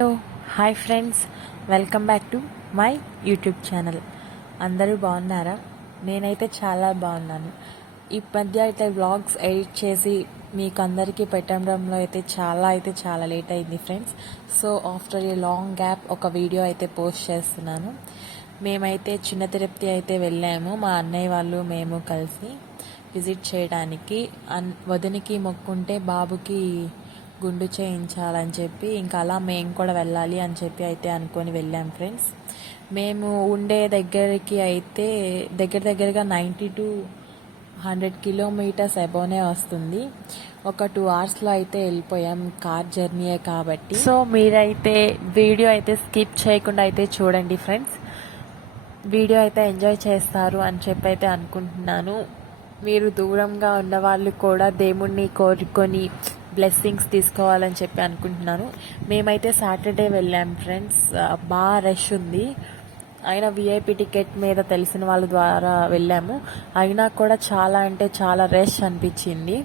Hello hi friends, welcome back to my YouTube channel. అందరూ బాగున్నారా? నేనైతే చాలా బాగున్నాను. ఈ మధ్య అయితే వ్లాగ్స్ ఎడిట్ చేసి మీకు అందరికీ పెట్టడంలో అయితే చాలా లేట్ అయింది friends. So after a long gap ఒక వీడియో అయితే పోస్ట్ చేస్తున్నాను. మేమైతే చిన్న తిరుపతి అయితే వెళ్ళాము, మా అన్నయ్య వాళ్ళు మేము కలిసి విజిట్ చేయడానికి. వదినికి మొక్కుంటే బాబుకి గుండు చేయించాలని చెప్పి ఇంకా అలా మేము కూడా వెళ్ళాలి అని చెప్పి అయితే అనుకొని వెళ్ళాం ఫ్రెండ్స్. మేము ఉండే దగ్గరికి అయితే దగ్గరగా 90 to 100 కిలోమీటర్స్ అబోనే వస్తుంది. ఒక 2 అవర్స్లో అయితే వెళ్ళిపోయాం, కార్ జర్నీయే కాబట్టి. సో మీరైతే వీడియో అయితే స్కిప్ చేయకుండా అయితే చూడండి ఫ్రెండ్స్. వీడియో అయితే ఎంజాయ్ చేస్తారు అని చెప్పి అయితే అనుకుంటున్నాను. మీరు దూరంగా ఉన్న వాళ్ళు కూడా దేవుణ్ణి కోరుకొని బ్లెస్సింగ్స్ తీసుకోవాలని చెప్పి అనుకుంటున్నాను. మేమైతే సాటర్డే వెళ్ళాం ఫ్రెండ్స్. బాగా రష్ ఉంది. అయినా విఐపి టికెట్ మీద తెలిసిన వాళ్ళ ద్వారా వెళ్ళాము. అయినా కూడా చాలా అంటే చాలా రష్ అనిపించింది.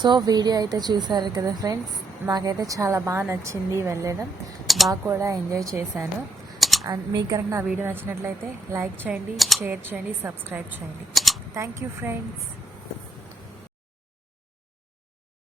సో వీడియో అయితే చూసారు కదా ఫ్రెండ్స్. నాకైతే చాలా బాగా నచ్చింది వెళ్ళడం, బాగా కూడా ఎంజాయ్ చేశాను. అండ్ మీకు కనుక నా వీడియో నచ్చినట్లయితే లైక్ చేయండి, షేర్ చేయండి, సబ్స్క్రైబ్ చేయండి. Thank you friends.